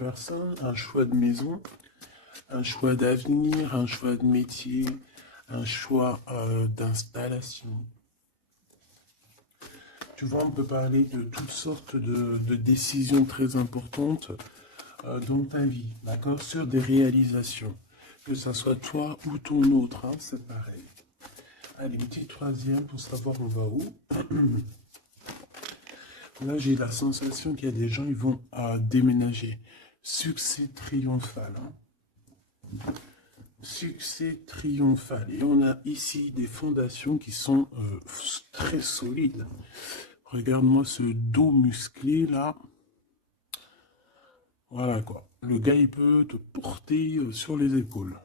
personne, un choix de maison, un choix d'avenir, un choix de métier, un choix d'installation. Tu vois, on peut parler de toutes sortes de décisions très importantes dans ta vie, d'accord, sur des réalisations. Que ça soit toi ou ton autre, hein, c'est pareil. Allez, une petite troisième pour savoir on va où. Là, j'ai la sensation qu'il y a des gens, ils vont déménager. Succès triomphal. Hein. Succès triomphal. Et on a ici des fondations qui sont très solides. Regarde-moi ce dos musclé là. Voilà quoi. Le gars, il peut te porter sur les épaules.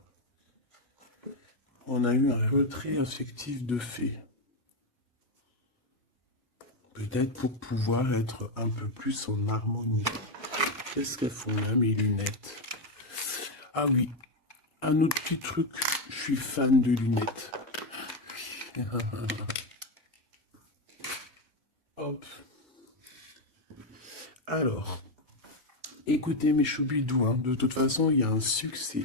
On a eu un retrait affectif de fait. Peut-être pour pouvoir être un peu plus en harmonie. Qu'est-ce qu'elles font là, mes lunettes? Ah oui, un autre petit truc, je suis fan de lunettes. Hop. Alors, écoutez mes choubidous, hein, de toute façon, il y a un succès.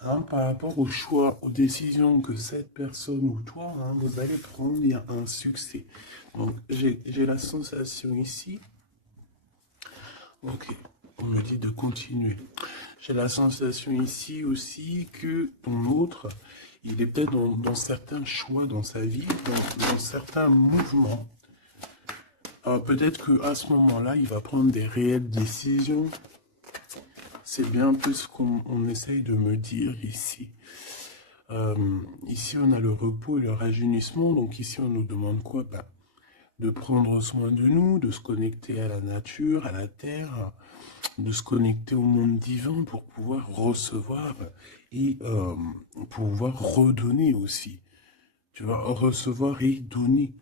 Hein, par rapport au choix, aux décisions que cette personne ou toi, hein, vous allez prendre, il y a un succès. Donc, j'ai la sensation ici. Ok, on me dit de continuer. J'ai la sensation ici aussi que ton autre, il est peut-être dans certains choix dans sa vie, dans certains mouvements. Peut-être qu'à ce moment-là, il va prendre des réelles décisions. C'est bien un peu ce qu'on essaye de me dire ici. Ici, on a le repos et le rajeunissement. Donc ici, on nous demande quoi? De prendre soin de nous, de se connecter à la nature, à la terre, de se connecter au monde divin pour pouvoir recevoir et pouvoir redonner aussi. Tu vas recevoir et donner.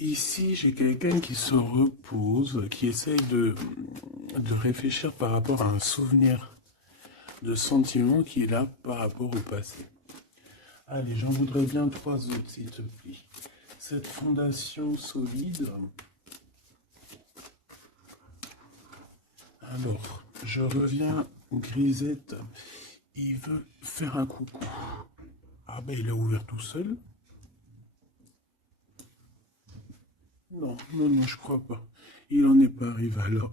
Ici, j'ai quelqu'un qui se repose, qui essaie de réfléchir par rapport à un souvenir de sentiment qui est là par rapport au passé. Allez, j'en voudrais bien 3 autres, s'il te plaît. Cette fondation solide. Alors, je reviens, Grisette. Il veut faire un coucou. Ah ben, il a ouvert tout seul. Non, non, non, je crois pas. Il en est pas arrivé alors.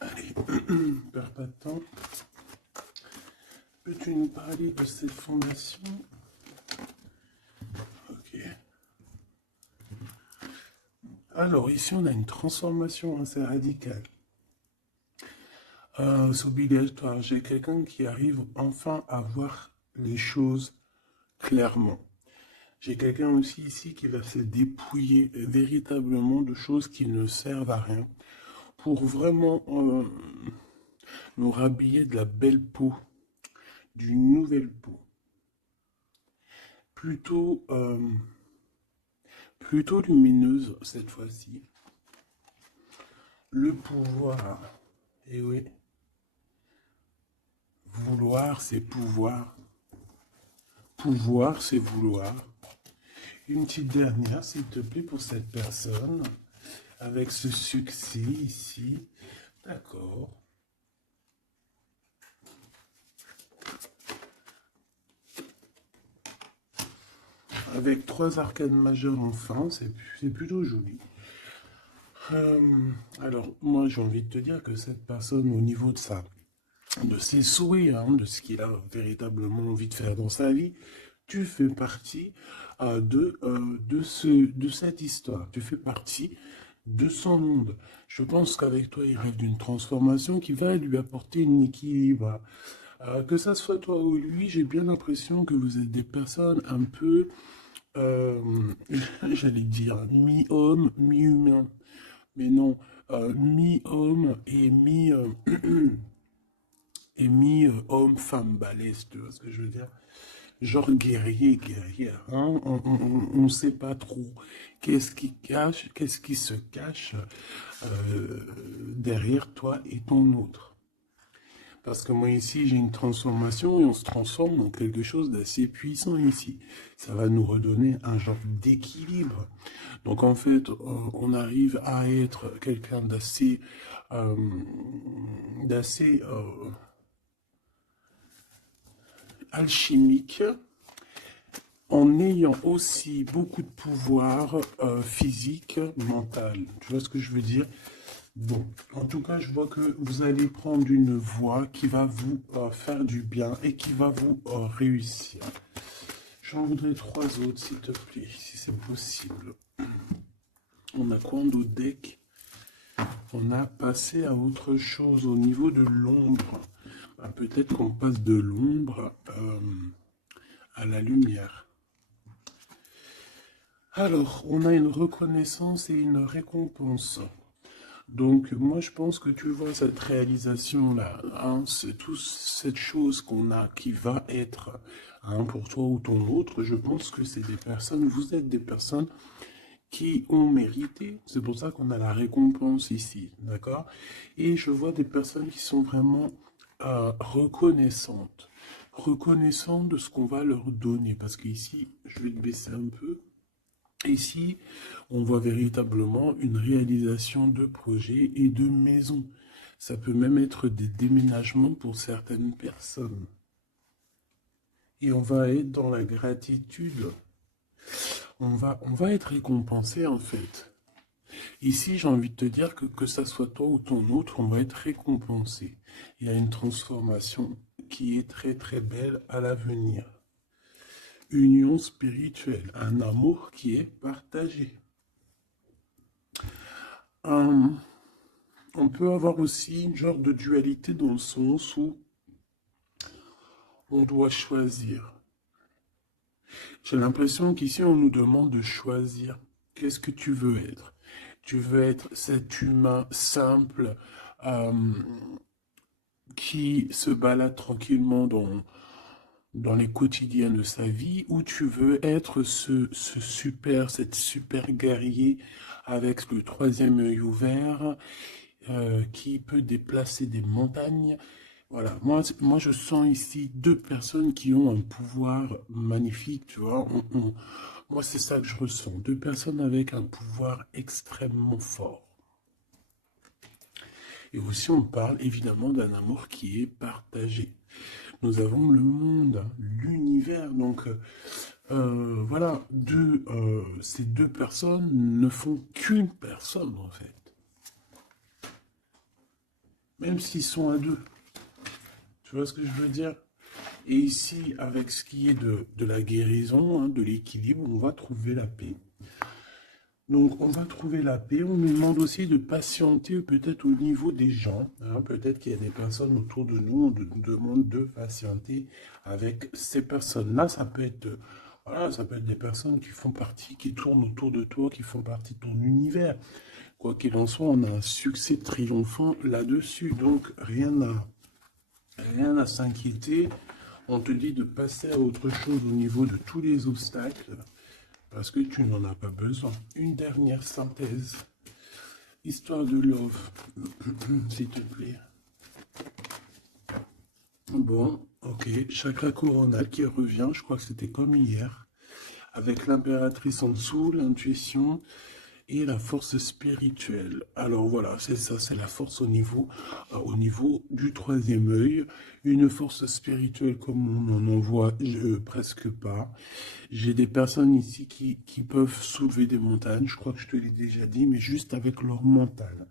Allez, perds pas de temps. Peux-tu nous parler de cette fondation? Ok. Alors, ici, on a une transformation assez radicale. C'est obligatoire. J'ai quelqu'un qui arrive enfin à voir les choses clairement. J'ai quelqu'un aussi ici qui va se dépouiller véritablement de choses qui ne servent à rien pour vraiment nous rhabiller de la belle peau, d'une nouvelle peau. Plutôt, plutôt lumineuse cette fois-ci. Le pouvoir, et oui, vouloir c'est pouvoir. Pouvoir c'est vouloir. Une petite dernière, s'il te plaît, pour cette personne, avec ce succès ici. D'accord. Avec 3 arcanes majeures enfin, c'est plutôt joli. Alors, moi, j'ai envie de te dire que cette personne, au niveau de ses souhaits, hein, de ce qu'il a véritablement envie de faire dans sa vie, tu fais partie de cette histoire. Tu fais partie de son monde. Je pense qu'avec toi, il rêve d'une transformation qui va lui apporter un équilibre. Que ça soit toi ou lui, j'ai bien l'impression que vous êtes des personnes un peu, euh, j'allais dire, mi-homme, mi-humain. Mais non, mi-homme et et mi-homme-femme balèze, tu vois ce que je veux dire? Genre guerrier, guerrière, hein? On ne sait pas trop qu'est-ce qui se cache derrière toi et ton autre. Parce que moi ici, j'ai une transformation et on se transforme en quelque chose d'assez puissant ici. Ça va nous redonner un genre d'équilibre. Donc en fait, on arrive à être quelqu'un d'assez... euh, d'assez alchimique, en ayant aussi beaucoup de pouvoir physique, mental. Tu vois ce que je veux dire? Bon, en tout cas, je vois que vous allez prendre une voie qui va vous faire du bien et qui va vous réussir. J'en voudrais 3 autres, s'il te plaît, si c'est possible. On a quoi d'autre deck? On a passé à autre chose au niveau de l'ombre. Bah, peut-être qu'on passe de l'ombre à la lumière. Alors, on a une reconnaissance et une récompense. Donc, moi, je pense que tu vois cette réalisation-là, hein, c'est toute cette chose qu'on a qui va être pour toi ou ton autre. Je pense que c'est des personnes, vous êtes des personnes qui ont mérité. C'est pour ça qu'on a la récompense ici, d'accord? Et je vois des personnes qui sont vraiment reconnaissantes. Reconnaissantes de ce qu'on va leur donner. Parce qu'ici, je vais te baisser un peu. Ici, on voit véritablement une réalisation de projets et de maisons. Ça peut même être des déménagements pour certaines personnes. Et on va être dans la gratitude. On va être récompensé en fait. Ici, j'ai envie de te dire que ça soit toi ou ton autre, on va être récompensé. Il y a une transformation qui est très très belle à l'avenir. Union spirituelle, un amour qui est partagé. On peut avoir aussi une genre de dualité dans le sens où on doit choisir. J'ai l'impression qu'ici, on nous demande de choisir. Qu'est-ce que tu veux être? Tu veux être cet humain simple qui se balade tranquillement dans les quotidiens de sa vie, ou tu veux être cette super guerrier avec le 3e œil ouvert, qui peut déplacer des montagnes. Voilà, moi je sens ici 2 personnes qui ont un pouvoir magnifique, tu vois. Moi c'est ça que je ressens, 2 personnes avec un pouvoir extrêmement fort. Et aussi on parle évidemment d'un amour qui est partagé. Nous avons le monde, l'univers, donc voilà, ces 2 personnes ne font qu'une personne en fait. Même s'ils sont à 2. Tu vois ce que je veux dire? Et ici, avec ce qui est de la guérison, hein, de l'équilibre, on va trouver la paix. Donc, on va trouver la paix. On nous demande aussi de patienter peut-être au niveau des gens. Hein. Peut-être qu'il y a des personnes autour de nous, on nous demande de patienter avec ces personnes-là. Ça peut être, voilà, ça peut être des personnes qui font partie, qui tournent autour de toi, qui font partie de ton univers. Quoi qu'il en soit, on a un succès triomphant là-dessus. Donc, rien à s'inquiéter. On te dit de passer à autre chose au niveau de tous les obstacles parce que tu n'en as pas besoin. Une dernière synthèse. Histoire de love, s'il te plaît. Bon, ok. Chakra coronal qui revient, je crois que c'était comme hier. Avec l'impératrice en dessous, l'intuition et la force spirituelle. Alors voilà, c'est ça, c'est la force au niveau du 3e œil. Une force spirituelle comme on n'en voit presque pas. J'ai des personnes ici qui peuvent soulever des montagnes, je crois que je te l'ai déjà dit, mais juste avec leur mental.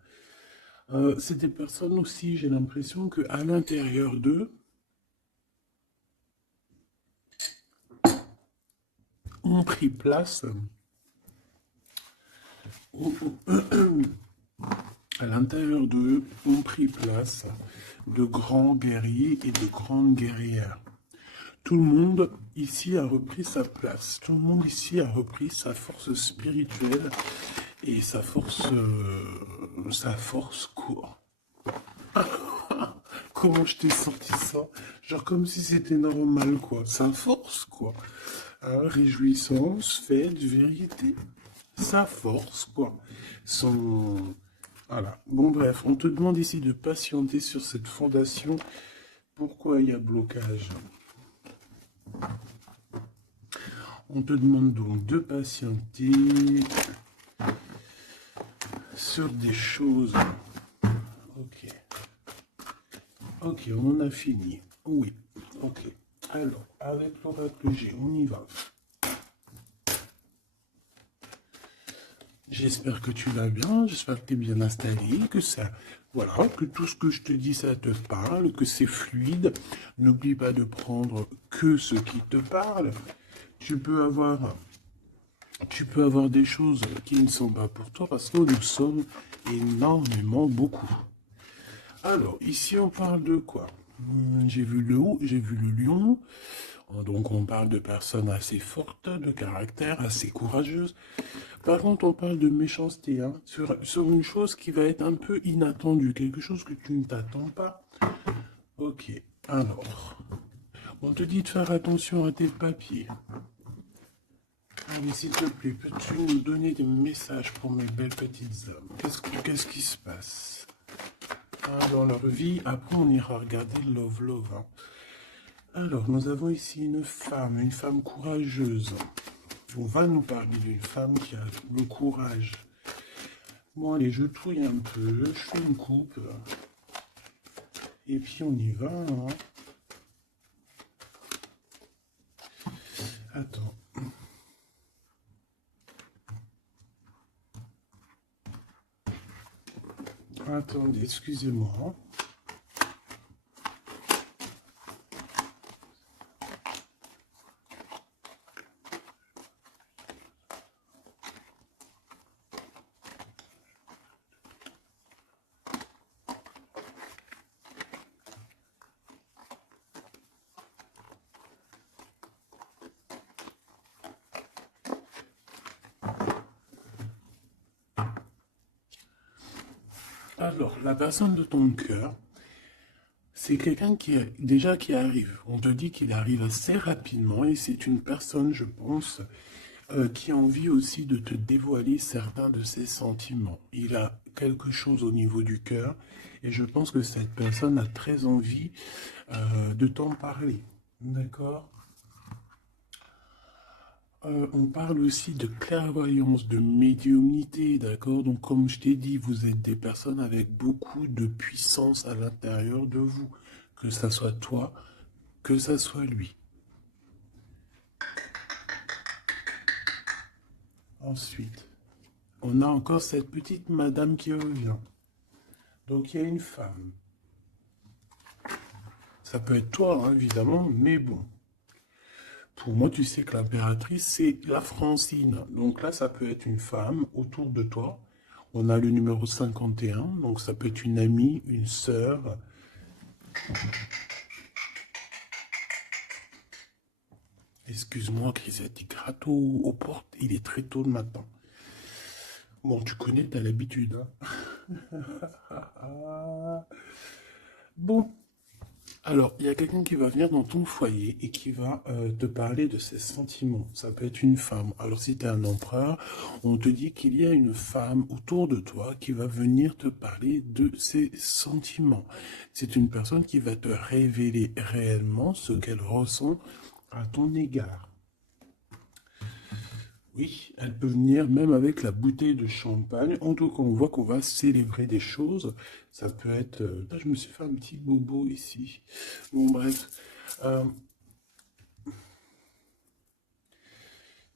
C'est des personnes aussi, j'ai l'impression qu'à l'intérieur d'eux, ont pris place à l'intérieur d'eux ont pris place de grands guerriers et de grandes guerrières. Tout le monde ici a repris sa place. Tout le monde ici a repris sa force spirituelle et sa force quoi. Comment je t'ai sorti ça? Genre comme si c'était normal, quoi. Sa force, quoi. Hein, réjouissance, fête, vérité. Sa force, quoi. Son... Voilà. Bon, bref, on te demande ici de patienter sur cette fondation Pourquoi il y a blocage? On te demande donc de patienter sur des choses. Ok. Ok, on en a fini. Oui. Ok. Alors, avec l'oracle G, on y va. J'espère que tu vas bien, j'espère que tu es bien installé, que ça, voilà, que tout ce que je te dis, ça te parle, que c'est fluide. N'oublie pas de prendre que ce qui te parle. Tu peux avoir, tu peux avoir des choses qui ne sont pas pour toi parce que nous sommes énormément beaucoup. Alors, ici, on parle de quoi? J'ai vu le loup, j'ai vu le lion. Donc, on parle de personnes assez fortes, de caractère, assez courageuses. Par contre, on parle de méchanceté, hein, sur une chose qui va être un peu inattendue, quelque chose que tu ne t'attends pas. Ok, alors, on te dit de faire attention à tes papiers. Allez, s'il te plaît, peux-tu nous donner des messages pour mes belles petites âmes? Qu'est-ce qui se passe dans leur vie? Après, on ira regarder Love Love. Hein. Alors, nous avons ici une femme courageuse. On va nous parler d'une femme qui a le courage. Bon, allez, je touille un peu, je fais une coupe. Et puis, on y va. Hein. Attends. Attendez, excusez-moi. Alors, la personne de ton cœur, c'est quelqu'un qui arrive. On te dit qu'il arrive assez rapidement et c'est une personne, je pense, qui a envie aussi de te dévoiler certains de ses sentiments. Il a quelque chose au niveau du cœur et je pense que cette personne a très envie de t'en parler. D'accord? On parle aussi de clairvoyance, de médiumnité, d'accord? Donc, comme je t'ai dit, vous êtes des personnes avec beaucoup de puissance à l'intérieur de vous, que ça soit toi, que ça soit lui. Ensuite, on a encore cette petite madame qui revient. Donc, il y a une femme. Ça peut être toi, hein, évidemment, mais bon. Pour moi, tu sais que l'impératrice, c'est la Francine. Donc là, ça peut être une femme autour de toi. On a le numéro 51, donc ça peut être une amie, une sœur. Excuse-moi, Grisette, il gratte aux portes, il est très tôt le matin. Bon, tu connais, t'as l'habitude. Hein. Bon, alors, il y a quelqu'un qui va venir dans ton foyer et qui va te parler de ses sentiments. Ça peut être une femme. Alors, si tu es un empereur, on te dit qu'il y a une femme autour de toi qui va venir te parler de ses sentiments. C'est une personne qui va te révéler réellement ce qu'elle ressent à ton égard. Oui, elle peut venir même avec la bouteille de champagne. En tout cas, on voit qu'on va célébrer des choses. Ça peut être... Là, je me suis fait un petit bobo ici. Bon, bref.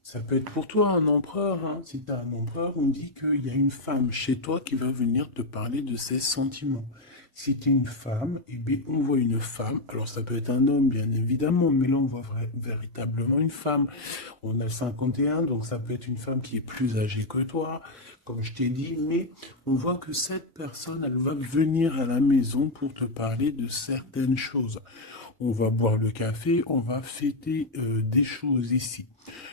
Ça peut être pour toi un empereur. Hein. Si tu as un empereur, on dit qu'il y a une femme chez toi qui va venir te parler de ses sentiments. Si tu es une femme, eh bien, on voit une femme. Alors, ça peut être un homme, bien évidemment, mais là, on voit véritablement une femme. On a le 51, donc ça peut être une femme qui est plus âgée que toi, comme je t'ai dit, mais on voit que cette personne, elle va venir à la maison pour te parler de certaines choses. On va boire le café, on va fêter des choses ici.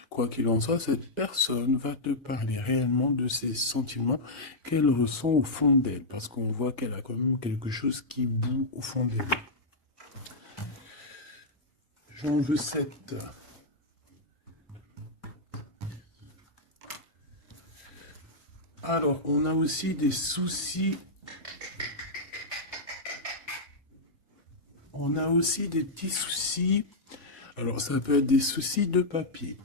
Quoi qu'il en soit, cette personne va te parler réellement de ses sentiments qu'elle ressent au fond d'elle, parce qu'on voit qu'elle a quand même quelque chose qui bout au fond d'elle. J'en veux 7. Alors, on a aussi des soucis. On a aussi des petits soucis. Alors, ça peut être des soucis de papier.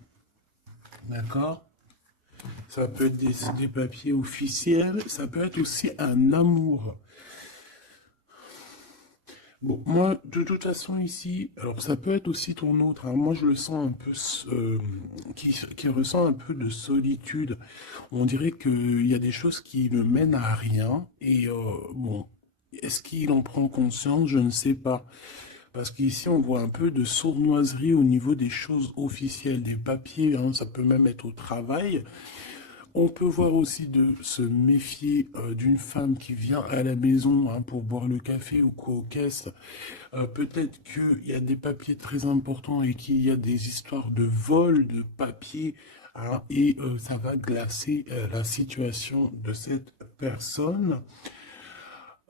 D'accord? Ça peut être des papiers officiels. Ça peut être aussi un amour. Bon, moi, de toute façon, ici, alors ça peut être aussi ton autre, hein. Moi, je le sens un peu, qui ressent un peu de solitude. On dirait qu'il y a des choses qui ne mènent à rien. Et bon, est-ce qu'il en prend conscience? Je ne sais pas. Parce qu'ici, on voit un peu de sournoiserie au niveau des choses officielles, des papiers, hein. Ça peut même être au travail. On peut voir aussi de se méfier d'une femme qui vient à la maison, hein, pour boire le café ou quoi aux caisses. Peut-être qu'il y a des papiers très importants et qu'il y a des histoires de vol de papiers, hein, et ça va glacer la situation de cette personne.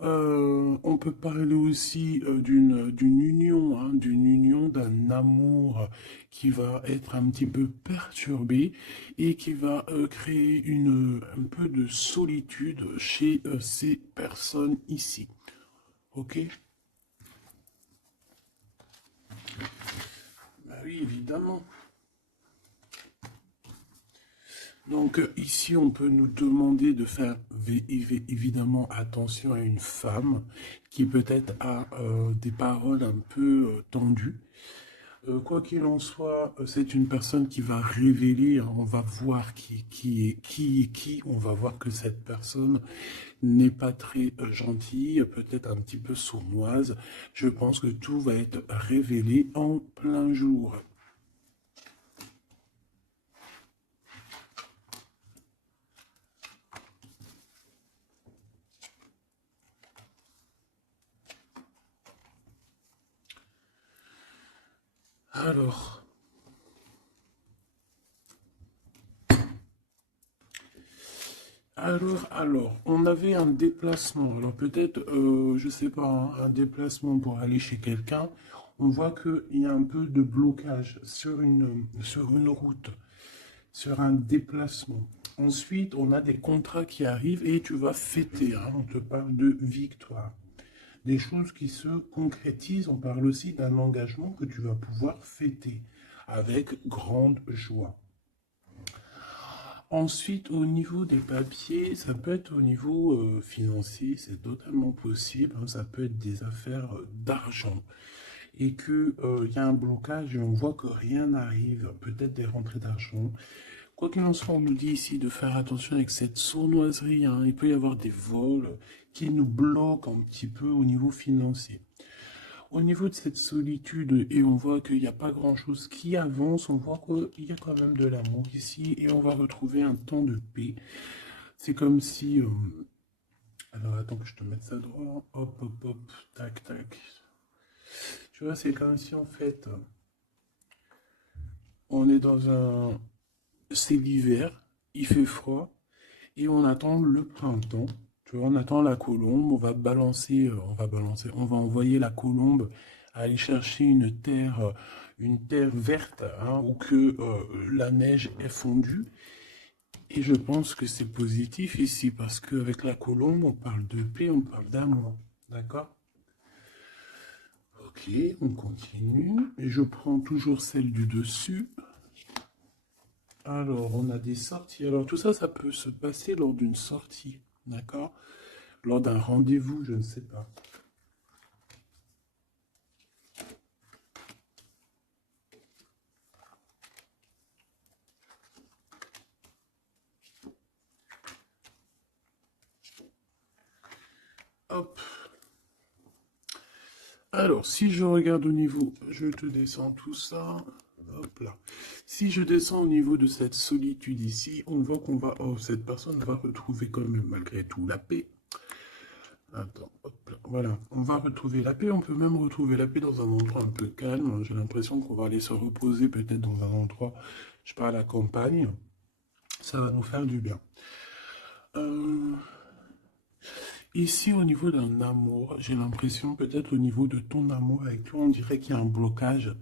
On peut parler aussi d'une union, hein, d'une union, d'un amour qui va être un petit peu perturbé et qui va créer un peu de solitude chez ces personnes ici. Ok? Bah oui, évidemment. Donc ici, on peut nous demander de faire évidemment attention à une femme qui peut-être a des paroles un peu tendues. Quoi qu'il en soit, c'est une personne qui va révéler, hein. On va voir qui est qui, on va voir que cette personne n'est pas très gentille, peut-être un petit peu sournoise. Je pense que tout va être révélé en plein jour. Alors, on avait un déplacement. Alors peut-être, je sais pas, hein, un déplacement pour aller chez quelqu'un. On voit qu'il y a un peu de blocage sur une route, sur un déplacement. Ensuite, on a des contrats qui arrivent et tu vas fêter, hein. On te parle de victoire. Des choses qui se concrétisent. On parle aussi d'un engagement que tu vas pouvoir fêter avec grande joie. Ensuite, au niveau des papiers, ça peut être au niveau financier, c'est totalement possible, hein. Ça peut être des affaires d'argent et que il y a un blocage et on voit que rien n'arrive, peut-être des rentrées d'argent. Quoi qu'il en soit, on nous dit ici de faire attention avec cette sournoiserie, hein. Il peut y avoir des vols qui nous bloquent un petit peu au niveau financier. Au niveau de cette solitude, et on voit qu'il n'y a pas grand-chose qui avance, on voit qu'il y a quand même de l'amour ici, et on va retrouver un temps de paix. C'est comme si... alors attends que je te mette ça droit. Hop, hop, hop, tac, tac. Tu vois, c'est comme si en fait, on est dans un... C'est l'hiver, il fait froid, et on attend le printemps. Tu vois, on attend la colombe, on va envoyer la colombe aller chercher une terre verte, hein, où que la neige est fondue. Et je pense que c'est positif ici, parce qu'avec la colombe, on parle de paix, on parle d'amour. D'accord? Ok, on continue. Et je prends toujours celle du dessus. Alors, on a des sorties. Alors, tout ça, ça peut se passer lors d'une sortie. D'accord? Lors d'un rendez-vous, je ne sais pas. Hop. Alors, si je regarde au niveau, je te descends tout ça. Hop là. Si je descends au niveau de cette solitude ici, on voit qu'on va... Oh, cette personne va retrouver quand même malgré tout la paix. Attends, hop là. Voilà, on va retrouver la paix. On peut même retrouver la paix dans un endroit un peu calme. J'ai l'impression qu'on va aller se reposer peut-être dans un endroit, je pars à la campagne. Ça va nous faire du bien. Euh, Ici, au niveau d'un amour, j'ai l'impression, peut-être au niveau de ton amour avec toi, on dirait qu'il y a un blocage.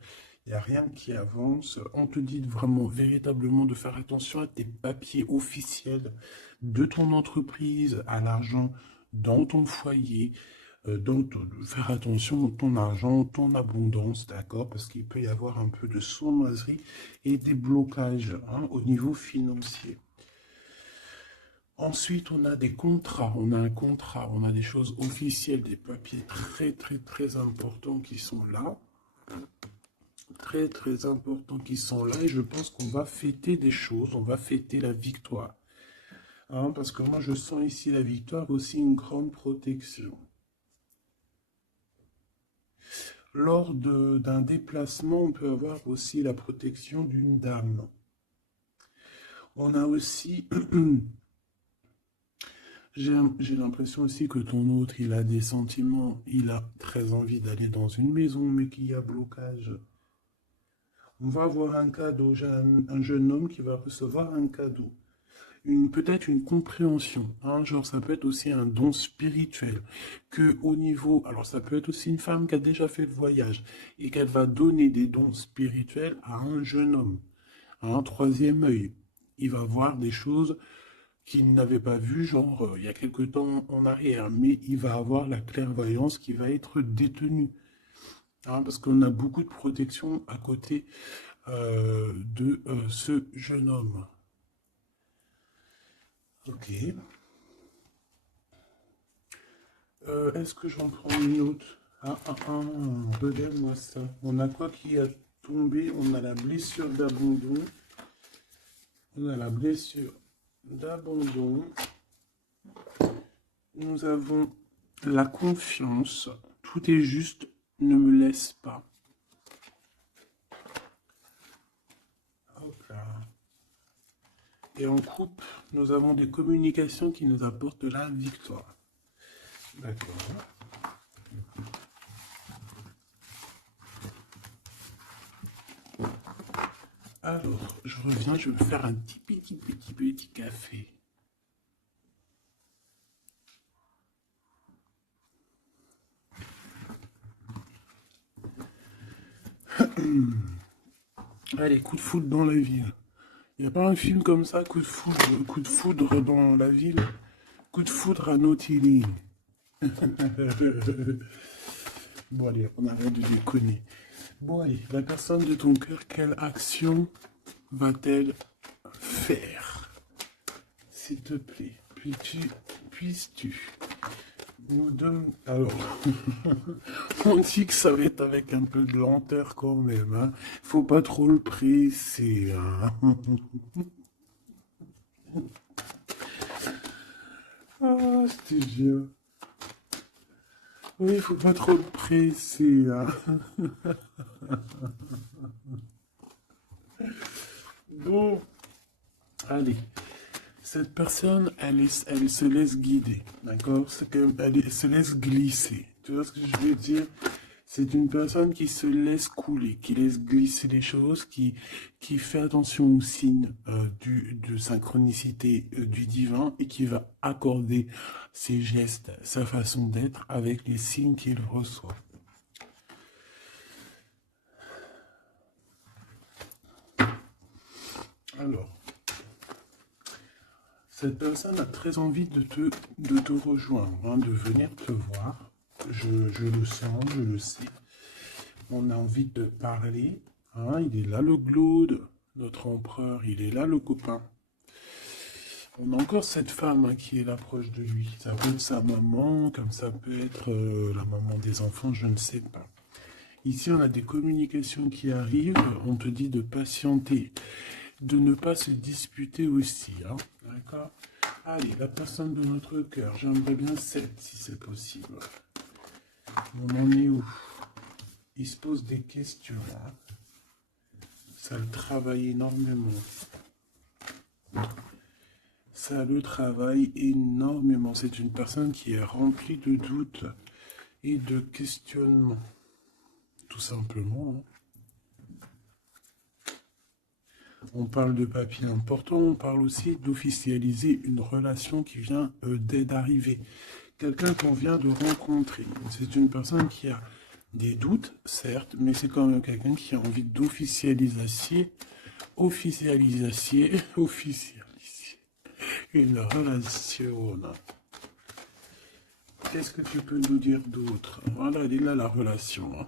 Il n'y a rien qui avance. On te dit vraiment, véritablement, de faire attention à tes papiers officiels de ton entreprise, à l'argent dans ton foyer. Donc, faire attention à ton argent, ton abondance, d'accord? Parce qu'il peut y avoir un peu de sournoiserie et des blocages hein, au niveau financier. Ensuite, on a des contrats, on a un contrat, on a des choses officielles, des papiers très, très, très importants qui sont là. Très, très importants qui sont là. Et je pense qu'on va fêter des choses, on va fêter la victoire. Hein, parce que moi, je sens ici la victoire, aussi une grande protection. Lors d'un déplacement, on peut avoir aussi la protection d'une dame. On a aussi, j'ai l'impression aussi que ton autre, il a des sentiments, il a très envie d'aller dans une maison, mais qu'il y a blocage. On va avoir un cadeau, j'ai un jeune homme qui va recevoir un cadeau. Peut-être une compréhension, hein, genre ça peut être aussi un don spirituel, que au niveau, alors ça peut être aussi une femme qui a déjà fait le voyage et qu'elle va donner des dons spirituels à un jeune homme, à un troisième œil. Il va voir des choses qu'il n'avait pas vues, genre il y a quelque temps en arrière, mais il va avoir la clairvoyance qui va être détenue, hein, parce qu'on a beaucoup de protection à côté de ce jeune homme. Ok. Est-ce que j'en prends une autre? Regarde-moi ça. On a quoi qui a tombé? On a la blessure d'abandon. On a la blessure d'abandon. Nous avons la confiance. Tout est juste. Ne me laisse pas. Hop là. Et en coupe, nous avons des communications qui nous apportent la victoire. D'accord. Alors, je reviens, je vais me faire un petit café. Allez, coup de foudre dans la ville. Il n'y a pas un film comme ça, coup de foudre dans la ville, coup de foudre à Nautilus. Bon allez, on arrête de déconner. Bon allez, la personne de ton cœur, quelle action va-t-elle faire? S'il te plaît, puisses-tu nous donner... Alors, on dit que ça va être avec un peu de lenteur quand même, hein. Faut pas trop le presser, hein. Ah, je te jure. Oui, faut pas trop le presser, hein. Bon, allez. Cette personne, elle se laisse guider, d'accord? Elle se laisse glisser. Tu vois ce que je veux dire? C'est une personne qui se laisse couler, qui laisse glisser les choses, qui fait attention aux signes de synchronicité du divin et qui va accorder ses gestes, sa façon d'être avec les signes qu'il reçoit. Alors, cette personne a très envie de te rejoindre, hein, de venir te voir. Je le sens, je le sais. On a envie de parler. Hein, il est là le Glaude, notre empereur, il est là le copain. On a encore cette femme hein, qui est là proche de lui. Ça peut être sa maman, comme ça peut être la maman des enfants, je ne sais pas. Ici, on a des communications qui arrivent. On te dit de patienter, de ne pas se disputer aussi. Hein, d'accord? Allez, la personne de notre cœur. J'aimerais bien 7 si c'est possible. On en est où? Il se pose des questions. Hein. Ça le travaille énormément. Ça le travaille énormément. C'est une personne qui est remplie de doutes et de questionnements. Tout simplement. Hein. On parle de papiers importants, on parle aussi d'officialiser une relation qui vient d'arriver. Quelqu'un qu'on vient de rencontrer. C'est une personne qui a des doutes, certes, mais c'est quand même quelqu'un qui a envie d'officialiser une relation. Qu'est-ce que tu peux nous dire d'autre? Voilà, elle est là la relation, hein.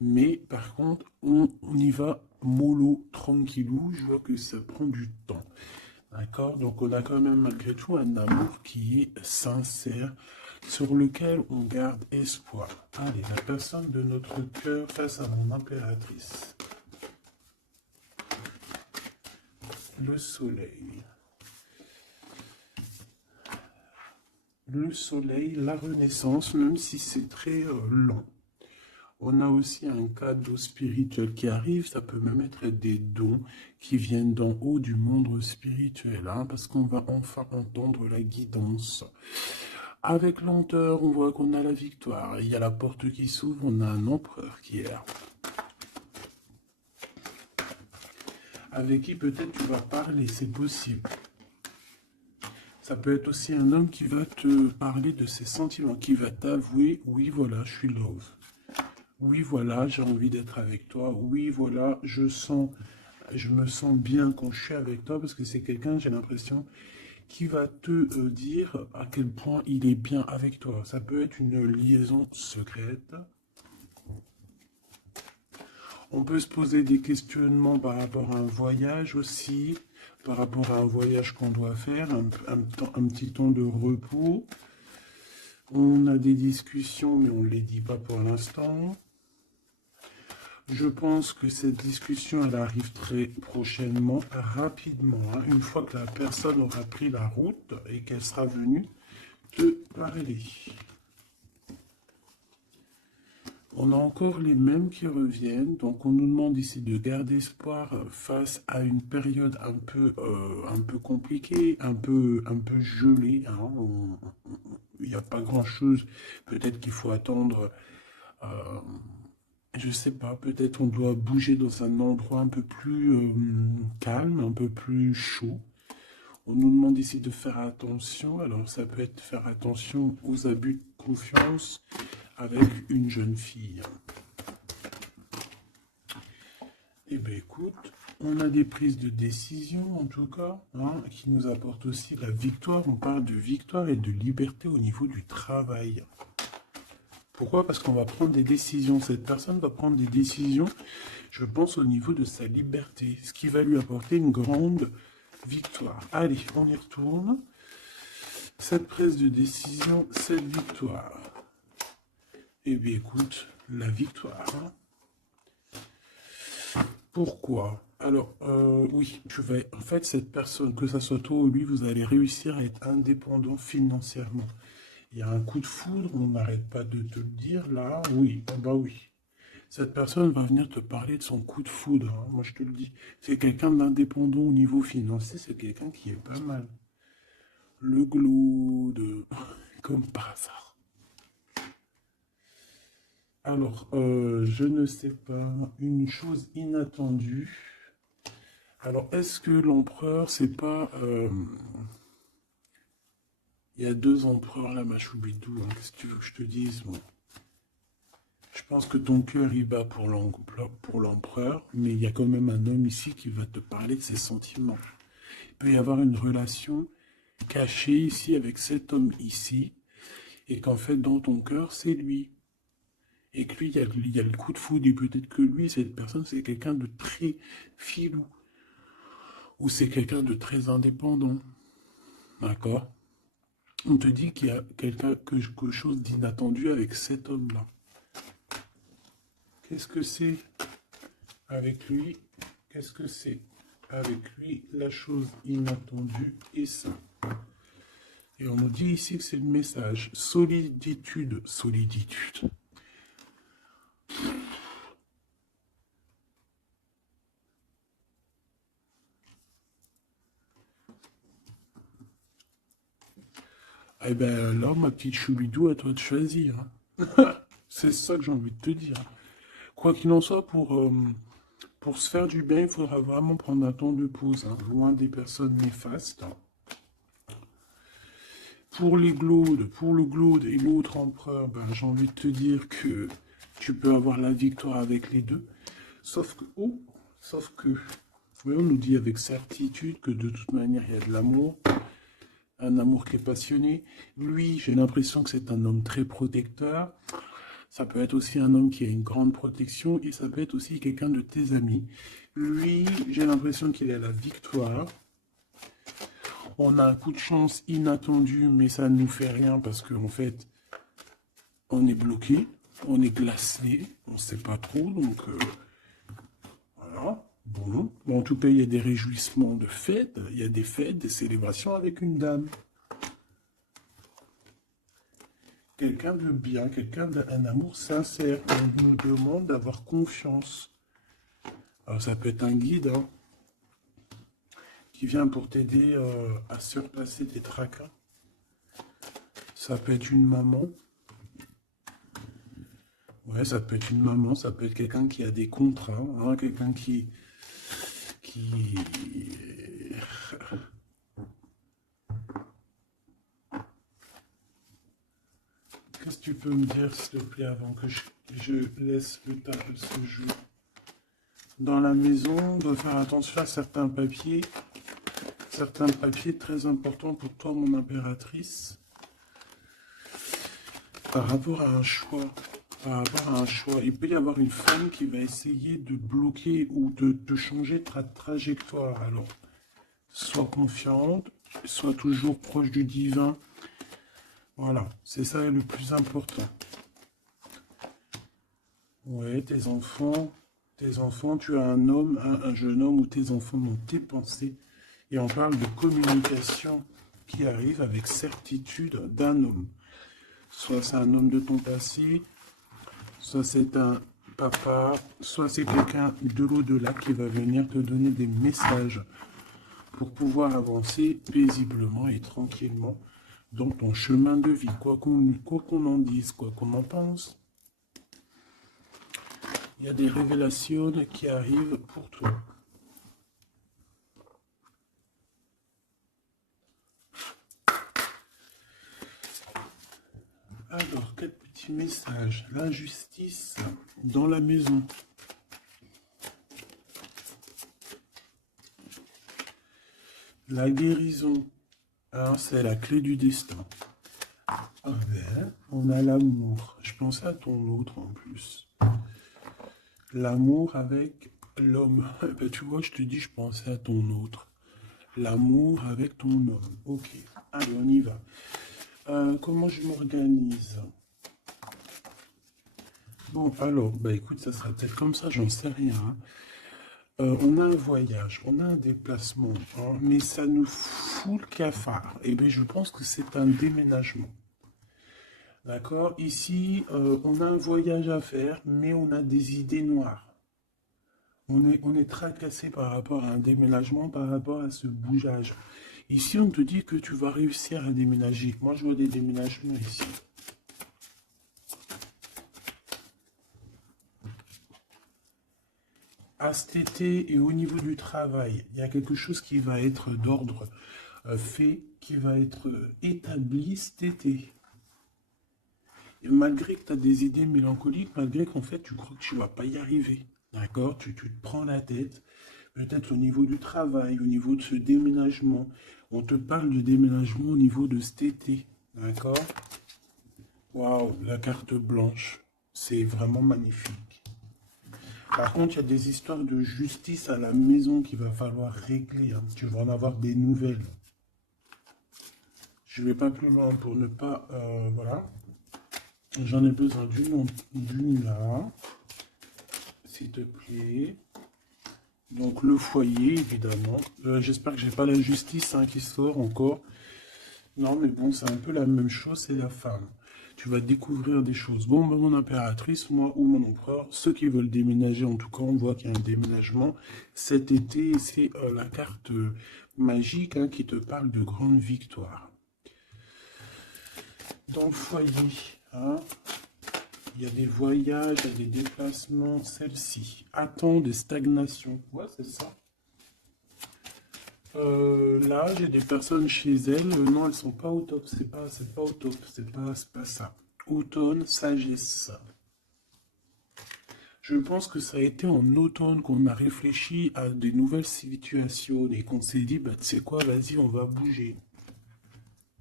Mais par contre, on y va mollo, tranquillou. Je vois que ça prend du temps. D'accord? Donc on a quand même malgré tout un amour qui est sincère, sur lequel on garde espoir. Allez, la personne de notre cœur face à mon impératrice. Le soleil. Le soleil, la renaissance, même si c'est très lent. On a aussi un cadeau spirituel qui arrive, ça peut même être des dons qui viennent d'en haut du monde spirituel, hein, parce qu'on va enfin entendre la guidance. Avec lenteur, on voit qu'on a la victoire. Il y a la porte qui s'ouvre, on a un empereur qui est là. Avec qui peut-être tu vas parler, c'est possible. Ça peut être aussi un homme qui va te parler de ses sentiments, qui va t'avouer, oui voilà, je suis love. Oui voilà, j'ai envie d'être avec toi. Oui voilà, je me sens bien quand je suis avec toi, parce que c'est quelqu'un, j'ai l'impression, qui va te dire à quel point il est bien avec toi. Ça peut être une liaison secrète. On peut se poser des questionnements par rapport à un voyage aussi, par rapport à un voyage qu'on doit faire, un petit temps de repos. On a des discussions, mais on ne les dit pas pour l'instant. Je pense que cette discussion, elle arrive très prochainement, rapidement, hein, une fois que la personne aura pris la route et qu'elle sera venue te parler. On a encore les mêmes qui reviennent, donc on nous demande ici de garder espoir face à une période un peu compliquée, un peu gelée, hein. Il n'y a pas grand-chose, peut-être qu'il faut attendre, je sais pas, peut-être on doit bouger dans un endroit un peu plus calme, un peu plus chaud. On nous demande ici de faire attention, alors ça peut être faire attention aux abus de confiance avec une jeune fille. Eh bien écoute, on a des prises de décision en tout cas, hein, qui nous apportent aussi la victoire. On parle de victoire et de liberté au niveau du travail. Pourquoi? Parce qu'on va prendre des décisions. Cette personne va prendre des décisions, je pense, au niveau de sa liberté, ce qui va lui apporter une grande victoire. Allez, on y retourne. Cette prise de décision, cette victoire. Eh bien, écoute, la victoire. Pourquoi? Alors, oui, en fait, cette personne, que ça soit toi ou lui, vous allez réussir à être indépendant financièrement. Il y a un coup de foudre, on n'arrête pas de te le dire, là, oui, bah oui. Cette personne va venir te parler de son coup de foudre, hein, moi je te le dis. C'est quelqu'un d'indépendant au niveau financier, c'est quelqu'un qui est pas mal. Le glaude, comme par hasard. Alors, je ne sais pas, une chose inattendue. Alors, est-ce que l'empereur, c'est pas... il y a deux empereurs là, ma choubidou, hein, qu'est-ce que tu veux que je te dise, bon. Je pense que ton cœur y bat pour l'empereur, mais il y a quand même un homme ici qui va te parler de ses sentiments. Il peut y avoir une relation cachée ici avec cet homme ici, et qu'en fait, dans ton cœur, c'est lui. Et que lui, il y a le coup de foudre, et peut-être que lui, cette personne, c'est quelqu'un de très filou, ou c'est quelqu'un de très indépendant. D'accord? On te dit qu'il y a quelque chose d'inattendu avec cet homme-là. Qu'est-ce que c'est avec lui? Qu'est-ce que c'est avec lui? La chose inattendue et ça. Et on nous dit ici que c'est le message. Soliditude. Soliditude. Eh ben là, ma petite choubidou, à toi de choisir, hein. C'est ça que j'ai envie de te dire. Quoi qu'il en soit, pour se faire du bien, il faudra vraiment prendre un temps de pause, hein, loin des personnes néfastes. Pour le glaude et l'autre empereur, ben, j'ai envie de te dire que tu peux avoir la victoire avec les deux. Sauf que, oui, on nous dit avec certitude que de toute manière, il y a de l'amour. un amour qui est passionné. Lui, j'ai l'impression que c'est un homme très protecteur. Ça peut être aussi un homme qui a une grande protection et ça peut être aussi quelqu'un de tes amis. Lui, j'ai l'impression qu'il est à la victoire. On a un coup de chance inattendu, mais ça ne nous fait rien parce qu'en fait, on est bloqué, on est glacé, on ne sait pas trop, donc voilà. Bon. En tout cas, il y a des réjouissements de fêtes, il y a des fêtes, des célébrations avec une dame. Quelqu'un de bien, quelqu'un d'un amour sincère. On nous demande d'avoir confiance. Alors ça peut être un guide hein, qui vient pour t'aider à surpasser tes tracas. Ça peut être une maman. Ouais, ça peut être une maman, ça peut être quelqu'un qui a des contrats, hein, quelqu'un qui... Qu'est-ce que tu peux me dire, s'il te plaît, avant que je laisse le table se jouer? Dans la maison, on doit faire attention à certains papiers très importants pour toi, mon impératrice, par rapport à un choix. Par rapport à un choix, il peut y avoir une femme qui va essayer de bloquer ou de changer ta trajectoire. Alors, sois confiante, sois toujours proche du divin. Voilà, c'est ça le plus important. Ouais, tes enfants, tu as un homme, un jeune homme ou tes enfants dans tes pensées. Et on parle de communication qui arrive avec certitude d'un homme. Soit c'est un homme de ton passé, soit c'est un papa, soit c'est quelqu'un de l'au-delà qui va venir te donner des messages pour pouvoir avancer paisiblement et tranquillement dans ton chemin de vie, quoi qu'on en dise, quoi qu'on en pense. Il y a des révélations qui arrivent pour toi. Alors, quel petit message? L'injustice dans la maison. La guérison. Alors, c'est la clé du destin. Ah ben, on a l'amour. Je pensais à ton autre en plus. L'amour avec l'homme. Ben, tu vois, je te dis, je pensais à ton autre. L'amour avec ton homme. Ok, allez, on y va. Comment je m'organise? Bon, alors, bah écoute, ça sera peut-être comme ça, j'en sais rien. Hein. On a un voyage, on a un déplacement, hein, mais ça nous fout le cafard. Et bien, je pense que c'est un déménagement. D'accord? Ici, on a un voyage à faire, mais on a des idées noires. On est tracassé par rapport à un déménagement, par rapport à ce bougeage. Ici, on te dit que tu vas réussir à déménager. Moi, je vois des déménagements ici. À cet été et au niveau du travail, il y a quelque chose qui va être d'ordre fait, qui va être établi cet été. Et malgré que tu as des idées mélancoliques, malgré qu'en fait tu crois que tu ne vas pas y arriver, d'accord, tu te prends la tête, peut-être au niveau du travail, au niveau de ce déménagement. On te parle de déménagement au niveau de cet été, d'accord? Waouh, la carte blanche, c'est vraiment magnifique. Par contre, il y a des histoires de justice à la maison qu'il va falloir régler. Hein. Tu vas en avoir des nouvelles. Je ne vais pas plus loin pour ne pas... voilà. J'en ai besoin d'une là. S'il te plaît. Donc le foyer, évidemment. J'espère que j'ai pas la justice hein, qui sort encore. Non, mais bon, c'est un peu la même chose, c'est la femme. Tu vas découvrir des choses. Bon, ben, mon impératrice, moi ou mon empereur, ceux qui veulent déménager, en tout cas, on voit qu'il y a un déménagement cet été. C'est la carte magique hein, qui te parle de grande victoire. Dans le foyer, hein, il y a des voyages, il y a des déplacements. Celle-ci attend des stagnations. Ouais, c'est ça. Là, j'ai des personnes chez elles. Non, elles sont pas au top. C'est pas au top. C'est pas ça. Automne, sagesse. Je pense que ça a été en automne qu'on a réfléchi à des nouvelles situations et qu'on s'est dit, bah, tu sais quoi, vas-y, on va bouger.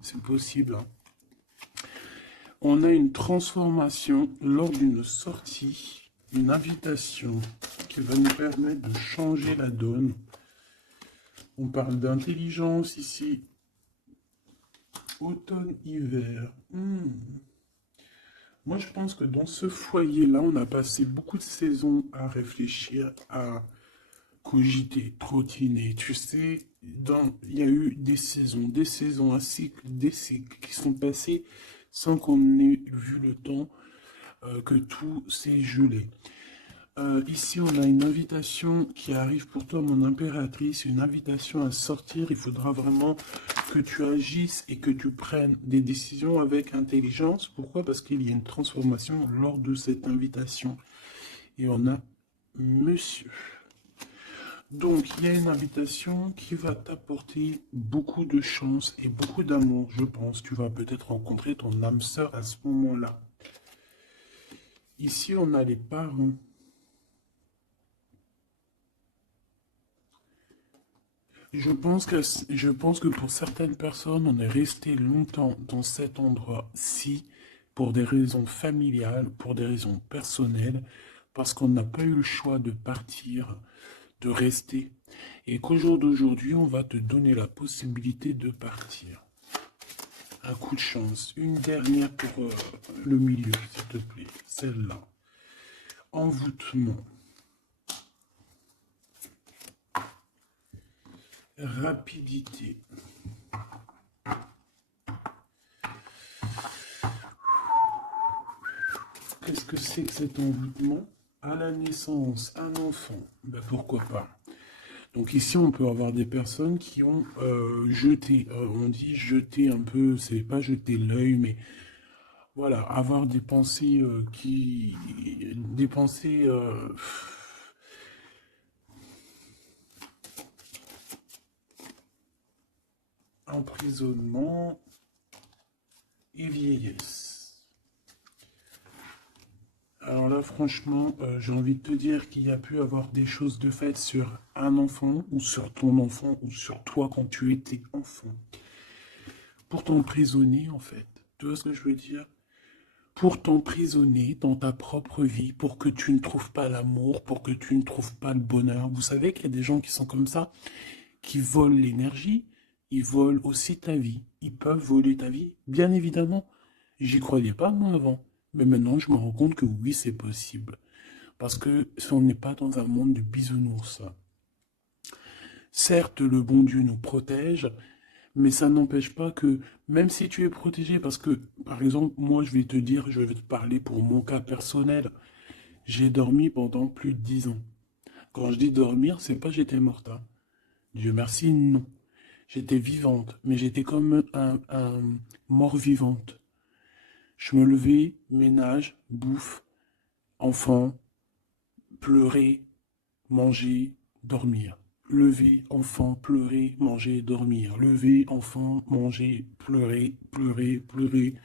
c'est possible, hein. On a une transformation lors d'une sortie, une invitation qui va nous permettre de changer la donne. On parle d'intelligence ici. Automne-hiver. Moi, je pense que dans ce foyer-là, on a passé beaucoup de saisons à réfléchir, à cogiter, trottiner. Tu sais, il y a eu des saisons, un cycle, des cycles qui sont passés sans qu'on ait vu le temps que tout s'est gelé. Ici, on a une invitation qui arrive pour toi, mon impératrice, une invitation à sortir. Il faudra vraiment que tu agisses et que tu prennes des décisions avec intelligence. Pourquoi? Parce qu'il y a une transformation lors de cette invitation. Et on a monsieur. Donc, il y a une invitation qui va t'apporter beaucoup de chance et beaucoup d'amour, je pense. Tu vas peut-être rencontrer ton âme sœur à ce moment-là. Ici, on a les parents. Je pense que pour certaines personnes, on est resté longtemps dans cet endroit-ci pour des raisons familiales, pour des raisons personnelles, parce qu'on n'a pas eu le choix de partir, de rester. Et qu'au jour d'aujourd'hui, on va te donner la possibilité de partir. Un coup de chance. Une dernière pour le milieu, s'il te plaît. Celle-là. Envoûtement. Rapidité. Qu'est-ce que c'est que cet envoûtement? À la naissance, un enfant. Ben pourquoi pas? Donc ici, on peut avoir des personnes qui ont jeté, on dit jeter un peu, c'est pas jeter l'œil, mais voilà, avoir des pensées des pensées emprisonnement et vieillesse. Alors là, franchement, j'ai envie de te dire qu'il y a pu avoir des choses de fait sur un enfant, ou sur ton enfant, ou sur toi quand tu étais enfant. Pour t'emprisonner, en fait. Tu vois ce que je veux dire? Pour t'emprisonner dans ta propre vie, pour que tu ne trouves pas l'amour, pour que tu ne trouves pas le bonheur. Vous savez qu'il y a des gens qui sont comme ça, qui volent l'énergie, ils volent aussi ta vie. Ils peuvent voler ta vie, bien évidemment. J'y croyais pas, moi, avant. Mais maintenant, je me rends compte que oui, c'est possible. Parce que si on n'est pas dans un monde de bisounours. Certes, le bon Dieu nous protège, mais ça n'empêche pas que, même si tu es protégé, parce que, par exemple, moi, je vais te dire, je vais te parler pour mon cas personnel. J'ai dormi pendant plus de 10 ans. Quand je dis dormir, c'est pas j'étais morte, hein. Dieu merci, non. J'étais vivante, mais j'étais comme un mort-vivante. Je me levais, ménage, bouffe, enfant, pleurer, manger, dormir. Lever, enfant, pleurer, manger, dormir. Lever, enfant, manger, pleurer, pleurer, pleurer,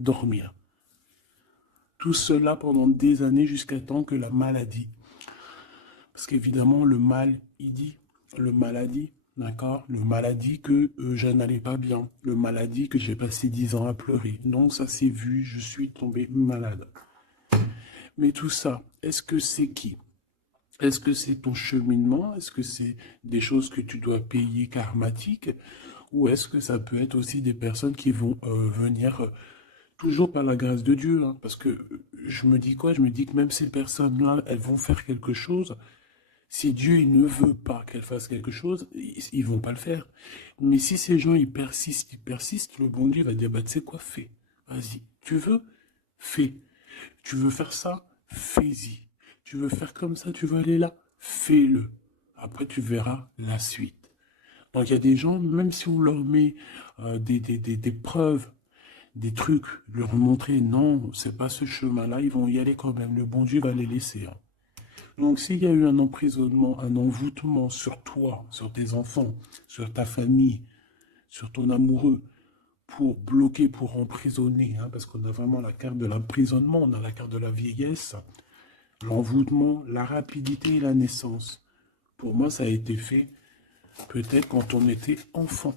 dormir. Tout cela pendant des années jusqu'à temps que la maladie. Parce qu'évidemment, le mal, il dit, le maladie, d'accord? Le maladie que je n'allais pas bien. Le maladie que j'ai passé 10 ans à pleurer. Donc ça s'est vu, je suis tombé malade. Mais tout ça, est-ce que c'est qui? Est-ce que c'est ton cheminement? Est-ce que c'est des choses que tu dois payer karmatiques? Ou est-ce que ça peut être aussi des personnes qui vont venir toujours par la grâce de Dieu, hein? Parce que je me dis quoi? Je me dis que même ces personnes-là, elles vont faire quelque chose. Si Dieu il ne veut pas qu'elles fassent quelque chose, ils vont pas le faire. Mais si ces gens ils persistent, le bon Dieu va dire, bah tu sais quoi, fais. Vas-y. Tu veux? Fais. Tu veux faire ça? Fais-y. Tu veux faire comme ça? Tu veux aller là? Fais-le. Après, tu verras la suite. Donc, il y a des gens, même si on leur met des preuves, des trucs, leur montrer, non, c'est pas ce chemin-là, ils vont y aller quand même. Le bon Dieu va les laisser, hein. Donc, s'il y a eu un emprisonnement, un envoûtement sur toi, sur tes enfants, sur ta famille, sur ton amoureux, pour bloquer, pour emprisonner, hein, parce qu'on a vraiment la carte de l'emprisonnement, on a la carte de la vieillesse, l'envoûtement, la rapidité et la naissance. Pour moi, ça a été fait peut-être quand on était enfant.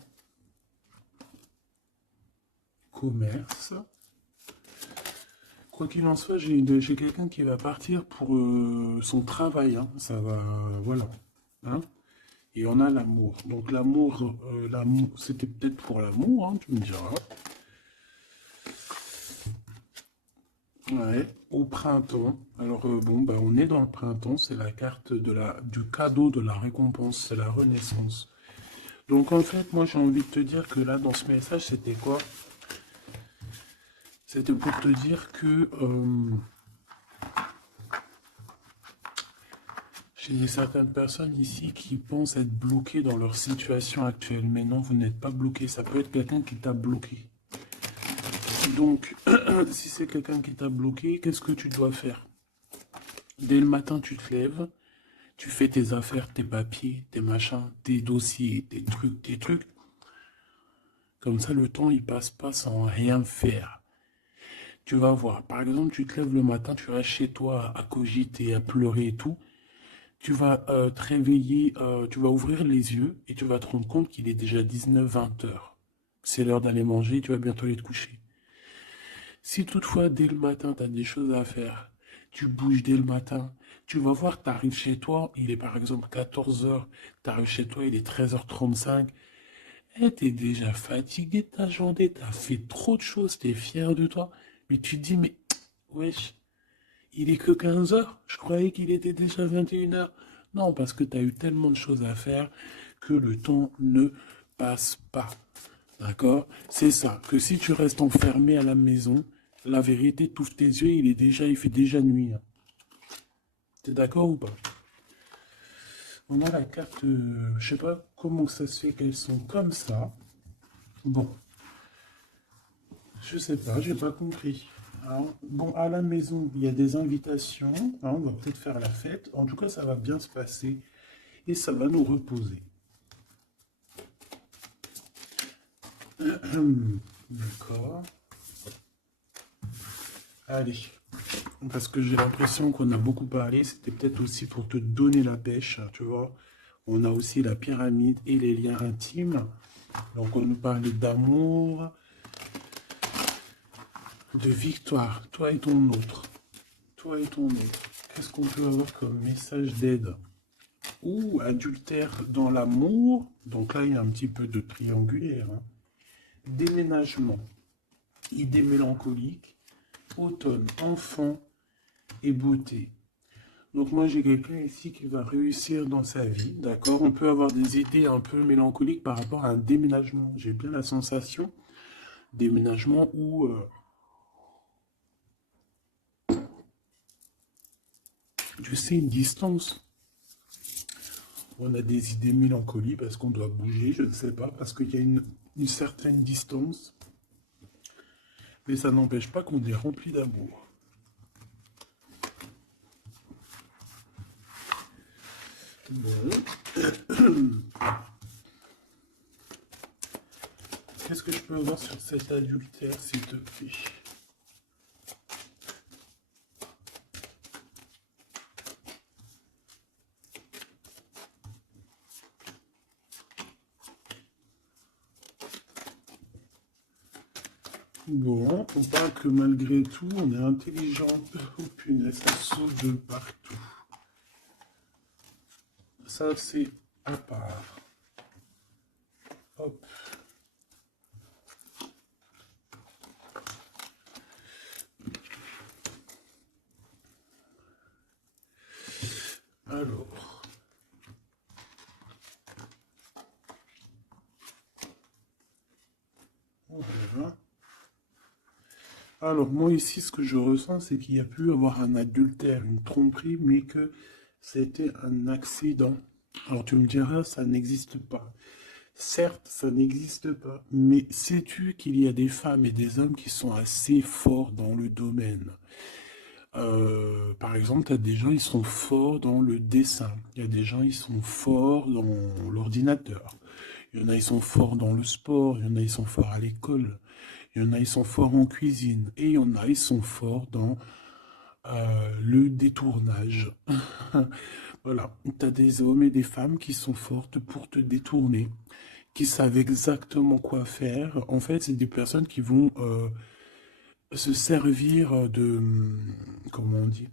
commerce. Quoi qu'il en soit, j'ai quelqu'un qui va partir pour son travail, hein. Ça va, voilà. Hein. Et on a l'amour. Donc l'amour, c'était peut-être pour l'amour, hein, tu me diras. Ouais, au printemps. Alors bon, bah, on est dans le printemps, c'est la carte du cadeau de la récompense, c'est la renaissance. Donc en fait, moi j'ai envie de te dire que là, dans ce message, c'était quoi? C'était pour te dire que j'ai certaines personnes ici qui pensent être bloquées dans leur situation actuelle. Mais non, vous n'êtes pas bloqué. Ça peut être quelqu'un qui t'a bloqué. Donc, si c'est quelqu'un qui t'a bloqué, qu'est-ce que tu dois faire? Dès le matin, tu te lèves, tu fais tes affaires, tes papiers, tes machins, tes dossiers, tes trucs, tes trucs. Comme ça, le temps, il passe pas sans rien faire. Tu vas voir. Par exemple, tu te lèves le matin, tu restes chez toi à cogiter, à pleurer et tout. Tu vas te réveiller, tu vas ouvrir les yeux et tu vas te rendre compte qu'il est déjà 19-20 heures. C'est l'heure d'aller manger, tu vas bientôt aller te coucher. Si toutefois, dès le matin, tu as des choses à faire, tu bouges dès le matin, tu vas voir, tu arrives chez toi, il est par exemple 14 heures, tu arrives chez toi, il est 13h35, et tu es déjà fatigué de ta journée, tu as fait trop de choses, tu es fier de toi, mais tu te dis, mais wesh, il est que 15 heures, je croyais qu'il était déjà 21 heures. Non, parce que tu as eu tellement de choses à faire que le temps ne passe pas. D'accord? C'est ça, que si tu restes enfermé à la maison, la vérité, t'ouvres tes yeux, il fait déjà nuit. Hein. T'es d'accord ou pas? On a la carte, je sais pas comment ça se fait qu'elles sont comme ça. Bon, je sais pas, j'ai pas compris. Alors, bon, à la maison, il y a des invitations. Hein, on va peut-être faire la fête. En tout cas, ça va bien se passer et ça va nous reposer. D'accord. Allez. Parce que j'ai l'impression qu'on a beaucoup parlé. C'était peut-être aussi pour te donner la pêche, tu vois. On a aussi la pyramide et les liens intimes. Donc, on nous parlait d'amour, de victoire. Toi et ton autre. Toi et ton autre. Qu'est-ce qu'on peut avoir comme message d'aide? Ou adultère dans l'amour. Donc là, il y a un petit peu de triangulaire. Hein. Déménagement. Idée mélancolique. Automne. Enfant et beauté. Donc moi, j'ai quelqu'un ici qui va réussir dans sa vie. D'accord? On peut avoir des idées un peu mélancoliques par rapport à un déménagement. J'ai bien la sensation. Déménagement où... tu sais, une distance. On a des idées mélancoliques parce qu'on doit bouger, je ne sais pas, parce qu'il y a une certaine distance. Mais ça n'empêche pas qu'on est rempli d'amour. Bon. Qu'est-ce que je peux avoir sur cet adultère, s'il te plaît? Bon, on parle que malgré tout, on est intelligent. Oh punaise, ça saute de partout. Ça, c'est à part. Hop. Alors. Voilà. Alors, moi ici, ce que je ressens, c'est qu'il y a pu avoir un adultère, une tromperie, mais que c'était un accident. Alors, tu me diras, ça n'existe pas. Certes, ça n'existe pas, mais sais-tu qu'il y a des femmes et des hommes qui sont assez forts dans le domaine? Par exemple, tu as des gens, ils sont forts dans le dessin. Il y a des gens, ils sont forts dans l'ordinateur. Il y en a, ils sont forts dans le sport. Il y en a, ils sont forts à l'école. Il y en a, ils sont forts en cuisine. Et il y en a, ils sont forts dans le détournage. Voilà. Tu as des hommes et des femmes qui sont fortes pour te détourner, qui savent exactement quoi faire. En fait, c'est des personnes qui vont se servir de... Comment on dit?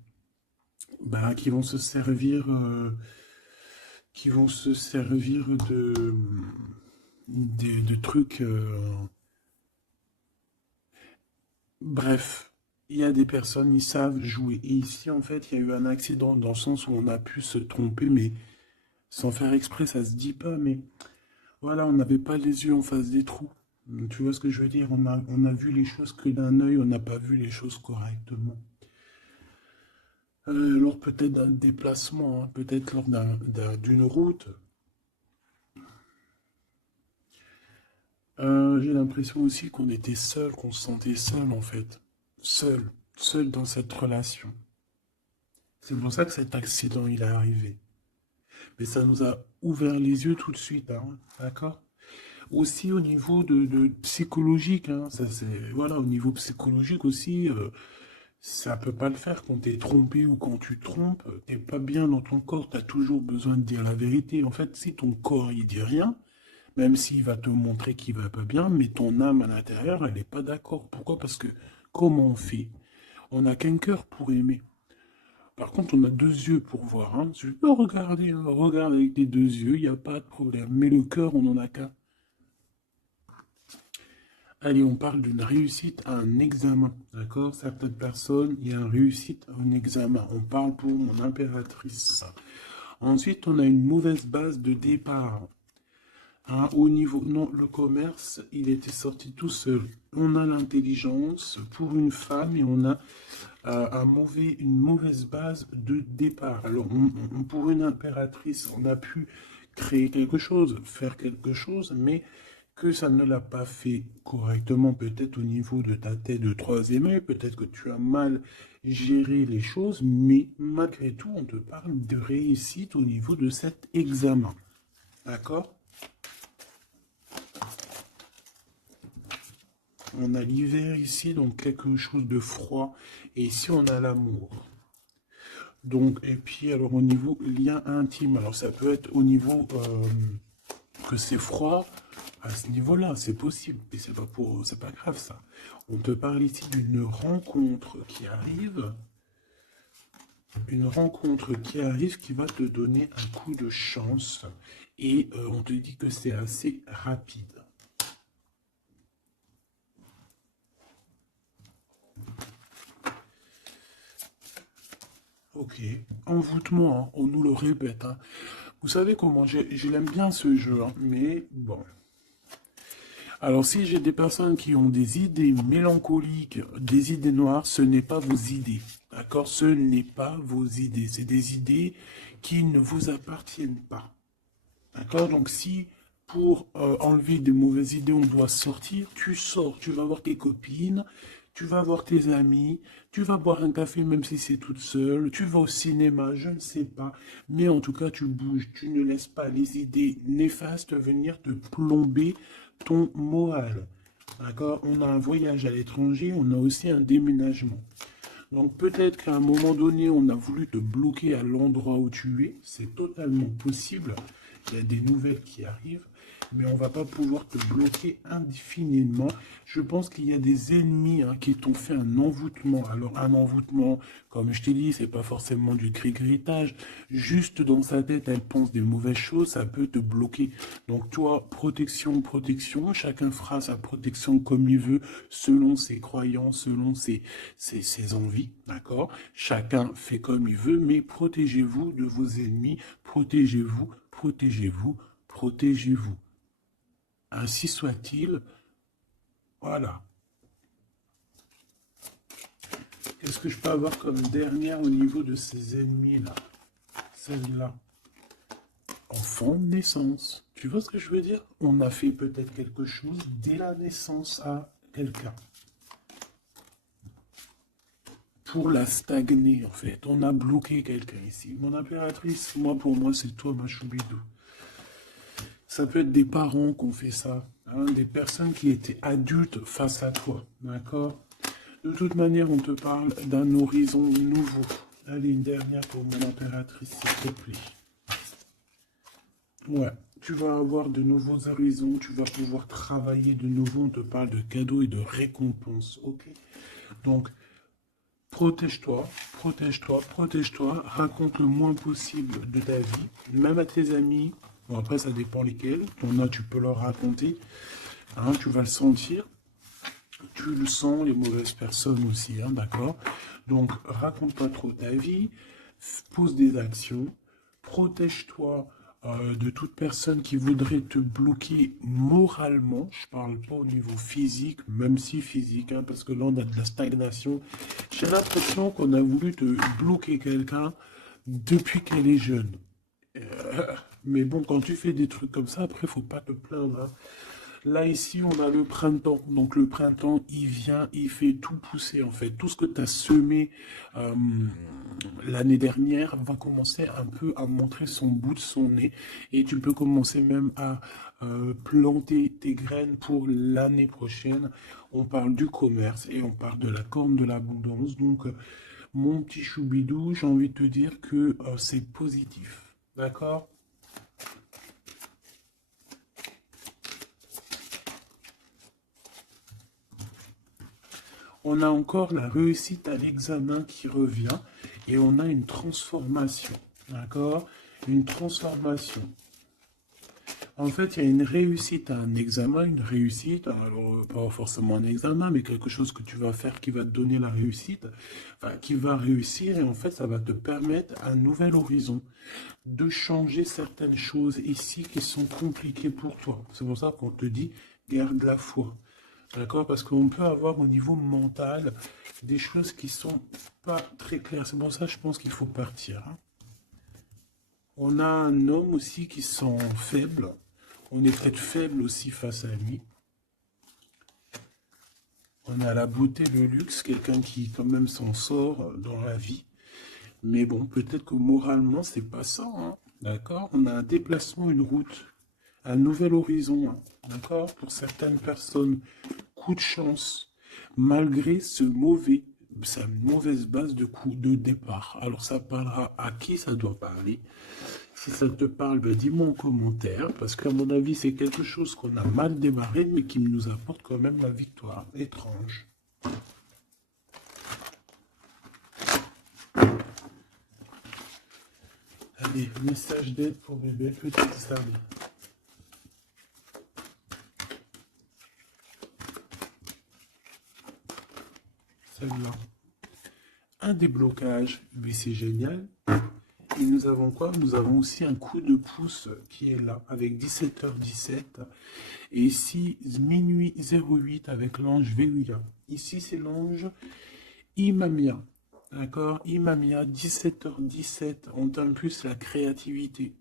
Bah, qui vont se servir de trucs... Bref, il y a des personnes, ils savent jouer. Et ici, en fait, il y a eu un accident dans le sens où on a pu se tromper, mais sans faire exprès, ça se dit pas, mais voilà, on n'avait pas les yeux en face des trous. Tu vois ce que je veux dire? On a vu les choses que d'un œil, on n'a pas vu les choses correctement. Lors peut-être d'un déplacement, hein, peut-être lors d'une route. J'ai l'impression aussi qu'on était seul, qu'on se sentait seul en fait. Seul, seul dans cette relation. C'est pour ça que cet accident il est arrivé. Mais ça nous a ouvert les yeux tout de suite, hein, d'accord? Aussi au niveau de psychologique, hein, ça c'est voilà, au niveau psychologique aussi, ça peut pas le faire quand t'es trompé ou quand tu trompes, t'es pas bien dans ton corps, t'as toujours besoin de dire la vérité. En fait, si ton corps il dit rien, même s'il va te montrer qu'il va pas bien, mais ton âme à l'intérieur, elle n'est pas d'accord. Pourquoi? Parce que comment on fait? On n'a qu'un cœur pour aimer. Par contre, on a deux yeux pour voir. Hein. Tu peux regarder, hein, regarde avec tes deux yeux, il n'y a pas de problème. Mais le cœur, on n'en a qu'un. Allez, on parle d'une réussite à un examen. D'accord? Certaines personnes, il y a une réussite à un examen. On parle pour mon impératrice. Ensuite, on a une mauvaise base de départ. Hein, au niveau, non, le commerce, il était sorti tout seul. On a l'intelligence pour une femme et on a une mauvaise base de départ. Alors, pour une impératrice, on a pu créer quelque chose, faire quelque chose, mais que ça ne l'a pas fait correctement, peut-être au niveau de ta tête de troisième œil, peut-être que tu as mal géré les choses, mais malgré tout, on te parle de réussite au niveau de cet examen. D'accord? On a l'hiver ici, donc quelque chose de froid. Et ici, on a l'amour. Donc, et puis, alors, au niveau lien intime, alors ça peut être au niveau que c'est froid, à ce niveau-là, c'est possible. Et c'est pas grave, ça. On te parle ici d'une rencontre qui arrive. Une rencontre qui arrive qui va te donner un coup de chance. Et on te dit que c'est assez rapide. Ok, envoûtement, hein, on nous le répète. Hein. Vous savez comment, je l'aime bien ce jeu, hein, mais bon. Alors si j'ai des personnes qui ont des idées mélancoliques, des idées noires, ce n'est pas vos idées. D'accord? Ce n'est pas vos idées. C'est des idées qui ne vous appartiennent pas. D'accord? Donc si pour enlever des mauvaises idées, on doit sortir, tu sors, tu vas voir tes copines, tu vas voir tes amis, tu vas boire un café même si c'est toute seule, tu vas au cinéma, je ne sais pas, mais en tout cas tu bouges, tu ne laisses pas les idées néfastes venir te plomber ton moral. D'accord? On a un voyage à l'étranger, on a aussi un déménagement. Donc peut-être qu'à un moment donné, on a voulu te bloquer à l'endroit où tu es. C'est totalement possible. Il y a des nouvelles qui arrivent, mais on ne va pas pouvoir te bloquer indéfiniment. Je pense qu'il y a des ennemis hein, qui t'ont fait un envoûtement. Alors un envoûtement, comme je t'ai dit, c'est pas forcément du cri-gritage. Juste dans sa tête, elle pense des mauvaises choses, ça peut te bloquer. Donc toi, protection, protection, chacun fera sa protection comme il veut, selon ses croyances, selon ses envies, d'accord? Chacun fait comme il veut, mais protégez-vous de vos ennemis, protégez-vous, protégez-vous, protégez-vous. Ainsi soit-il. Voilà. Qu'est-ce que je peux avoir comme dernière au niveau de ces ennemis-là? Celle-là. Enfant de naissance. Tu vois ce que je veux dire? On a fait peut-être quelque chose dès la naissance à quelqu'un. Pour la stagner, en fait. On a bloqué quelqu'un ici. Mon impératrice, moi, pour moi, c'est toi, ma choubidou. Ça peut être des parents qui ont fait ça, hein, des personnes qui étaient adultes face à toi, d'accord? De toute manière, on te parle d'un horizon nouveau. Allez, une dernière pour mon impératrice, s'il te plaît. Ouais, Tu vas avoir de nouveaux horizons, tu vas pouvoir travailler de nouveau, on te parle de cadeaux et de récompenses, ok? Donc, protège-toi, protège-toi, protège-toi, raconte le moins possible de ta vie, même à tes amis. Bon, après, ça dépend lesquels. Ton a, tu peux leur raconter, hein, tu vas le sentir. Tu le sens, les mauvaises personnes aussi, hein, d'accord? Donc, raconte pas trop ta vie, pose des actions, protège-toi de toute personne qui voudrait te bloquer moralement. Je parle pas au niveau physique, même si physique, hein, parce que là, on a de la stagnation. J'ai l'impression qu'on a voulu te bloquer quelqu'un depuis qu'elle est jeune. Mais bon, quand tu fais des trucs comme ça, après, faut pas te plaindre, hein. Là, ici, on a le printemps. Donc, le printemps, il vient, il fait tout pousser, en fait. Tout ce que tu as semé euh, l'année dernière va commencer un peu à montrer son bout de son nez. Et tu peux commencer même à planter tes graines pour l'année prochaine. On parle du commerce et on parle de la corne de l'abondance. Donc, mon petit choubidou, j'ai envie de te dire que c'est positif. D'accord? On a encore la réussite à l'examen qui revient et on a une transformation. D'accord? Une transformation. En fait, il y a une réussite à un examen, une réussite, alors pas forcément un examen, mais quelque chose que tu vas faire qui va te donner la réussite, enfin, qui va réussir et en fait, ça va te permettre un nouvel horizon, de changer certaines choses ici qui sont compliquées pour toi. C'est pour ça qu'on te dit, garde la foi. D'accord? Parce qu'on peut avoir au niveau mental des choses qui sont pas très claires. C'est pour ça que je pense qu'il faut partir, hein. On a un homme aussi qui sent faible. On est peut-être faible aussi face à lui. On a la beauté, le luxe, quelqu'un qui quand même s'en sort dans la vie. Mais bon, peut-être que moralement, c'est pas ça, hein. D'accord? On a un déplacement, une route, un nouvel horizon, hein. D'accord? Pour certaines personnes, coup de chance, malgré sa mauvaise base de coup de départ. Alors ça parlera à qui ça doit parler. Si ça te parle, ben dis-moi en commentaire, parce qu'à mon avis, c'est quelque chose qu'on a mal démarré, mais qui nous apporte quand même la victoire. Étrange. Allez, message d'aide pour mes belles petites stars. Celle-là. Un déblocage, mais c'est génial. Et nous avons quoi? Nous avons aussi un coup de pouce qui est là, avec 17h17. Et ici, minuit 08 avec l'ange Veluya. Ici, c'est l'ange Imamia. D'accord? Imamia, 17h17. On t'impulse la créativité.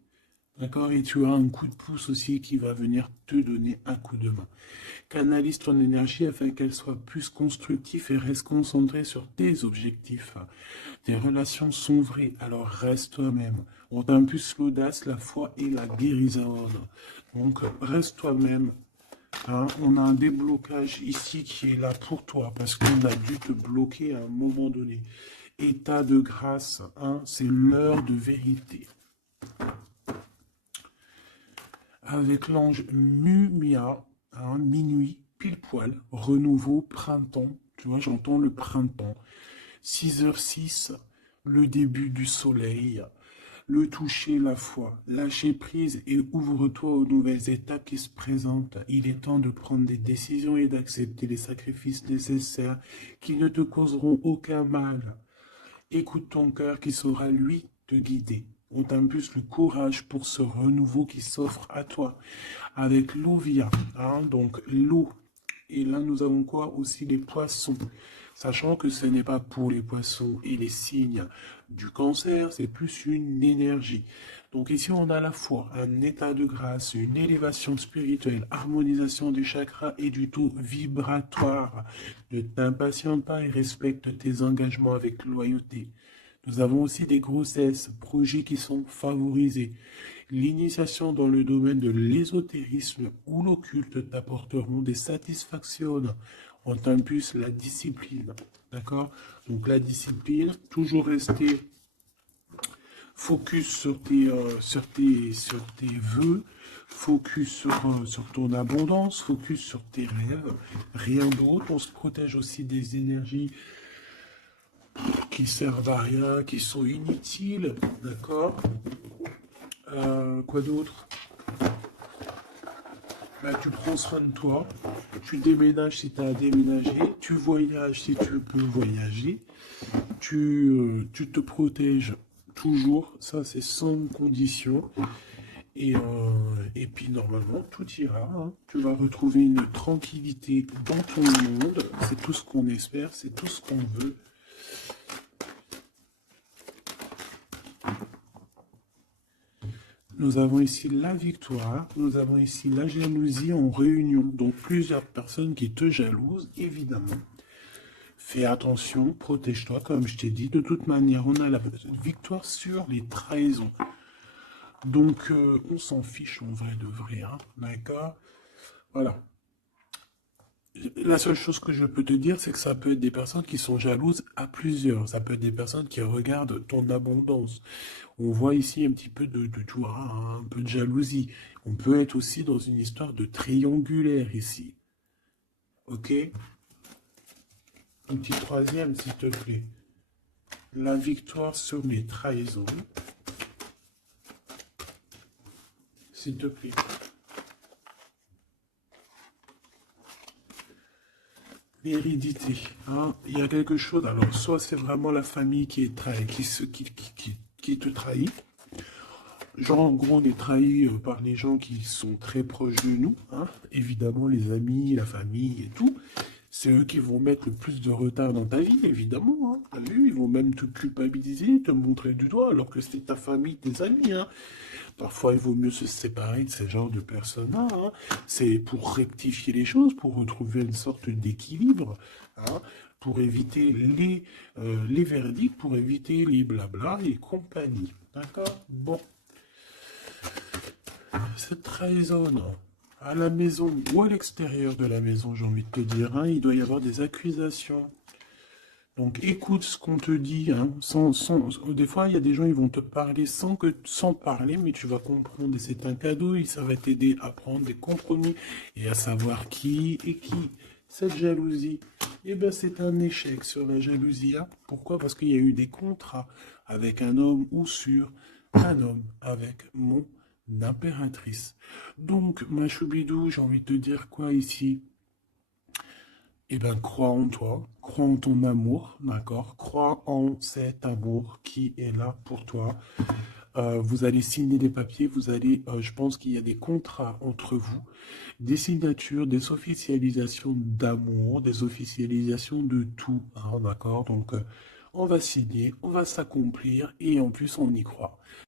D'accord? Et tu as un coup de pouce aussi qui va venir te donner un coup de main. Canalise ton énergie afin qu'elle soit plus constructive et reste concentrée sur tes objectifs. Tes relations sont vraies, alors reste toi-même. On t'impulse l'audace, la foi et la guérison. Donc reste toi-même. Hein, on a un déblocage ici qui est là pour toi parce qu'on a dû te bloquer à un moment donné. État de grâce, hein, c'est l'heure de vérité. Avec l'ange Mumia, hein, minuit, pile poil, renouveau, printemps. Tu vois, j'entends le printemps. 6h06, le début du soleil. Le toucher, la foi, lâcher prise et ouvre-toi aux nouvelles étapes qui se présentent. Il est temps de prendre des décisions et d'accepter les sacrifices nécessaires qui ne te causeront aucun mal. Écoute ton cœur qui saura, lui, te guider. On t'impulse le courage pour ce renouveau qui s'offre à toi. Avec l'Ovia, hein, donc l'eau. Et là, nous avons quoi? Aussi les poissons. Sachant que ce n'est pas pour les poissons et les signes du cancer, c'est plus une énergie. Donc ici, on a à la fois un état de grâce, une élévation spirituelle, harmonisation des chakras et du taux vibratoire. Ne t'impatiente pas et respecte tes engagements avec loyauté. Nous avons aussi des grossesses, projets qui sont favorisés. L'initiation dans le domaine de l'ésotérisme ou l'occulte t'apporteront des satisfactions. On t'impulse la discipline. D'accord? Donc la discipline, toujours rester Focus sur tes vœux, focus sur ton abondance, focus sur tes rêves, rien d'autre. On se protège aussi des énergies qui servent à rien, qui sont inutiles, d'accord. Quoi d'autre? Bah, tu prends soin de toi, tu déménages si tu as à déménager, tu voyages si tu peux voyager, tu te protèges toujours, ça c'est sans condition. Et puis normalement, tout ira, hein. Tu vas retrouver une tranquillité dans ton monde, c'est tout ce qu'on espère, c'est tout ce qu'on veut. Nous avons ici la victoire, nous avons ici la jalousie en réunion, donc plusieurs personnes qui te jalousent, évidemment. Fais attention, protège-toi, comme je t'ai dit. De toute manière, on a la victoire sur les trahisons. Donc, on s'en fiche en vrai de vrai, hein, d'accord? Voilà. La seule chose que je peux te dire, c'est que ça peut être des personnes qui sont jalouses à plusieurs. Ça peut être des personnes qui regardent ton abondance. On voit ici un petit peu tu vois, un peu de jalousie. On peut être aussi dans une histoire de triangulaire ici. Ok? Un petit troisième, s'il te plaît. La victoire sur les trahisons. S'il te plaît. L'hérédité, hein. Il y a quelque chose, alors soit c'est vraiment la famille qui est qui te trahit, genre en gros on est trahi par les gens qui sont très proches de nous, hein. Évidemment les amis, la famille et tout, c'est eux qui vont mettre le plus de retard dans ta vie, évidemment, hein. T'as vu, ils vont même te culpabiliser, te montrer du doigt, alors que c'est ta famille, tes amis, hein. Parfois, il vaut mieux se séparer de ce genre de personnes-là, hein. C'est pour rectifier les choses, pour retrouver une sorte d'équilibre, hein, pour éviter les verdicts, pour éviter les blabla et compagnie. D'accord? Bon. Cette trahison, à la maison ou à l'extérieur de la maison, j'ai envie de te dire, hein, il doit y avoir des accusations. Donc écoute ce qu'on te dit, hein, des fois il y a des gens ils vont te parler sans parler, mais tu vas comprendre et c'est un cadeau et ça va t'aider à prendre des compromis et à savoir qui est qui. Cette jalousie, eh ben c'est un échec sur la jalousie, hein. Pourquoi? Parce qu'il y a eu des contrats avec un homme ou sur un homme avec mon impératrice. Donc ma choubidou, j'ai envie de te dire quoi ici? Eh bien, crois en toi, crois en ton amour, d'accord? Crois en cet amour qui est là pour toi. Vous allez signer des papiers, je pense qu'il y a des contrats entre vous, des signatures, des officialisations d'amour, des officialisations de tout, hein, d'accord? Donc, on va signer, on va s'accomplir et en plus, on y croit.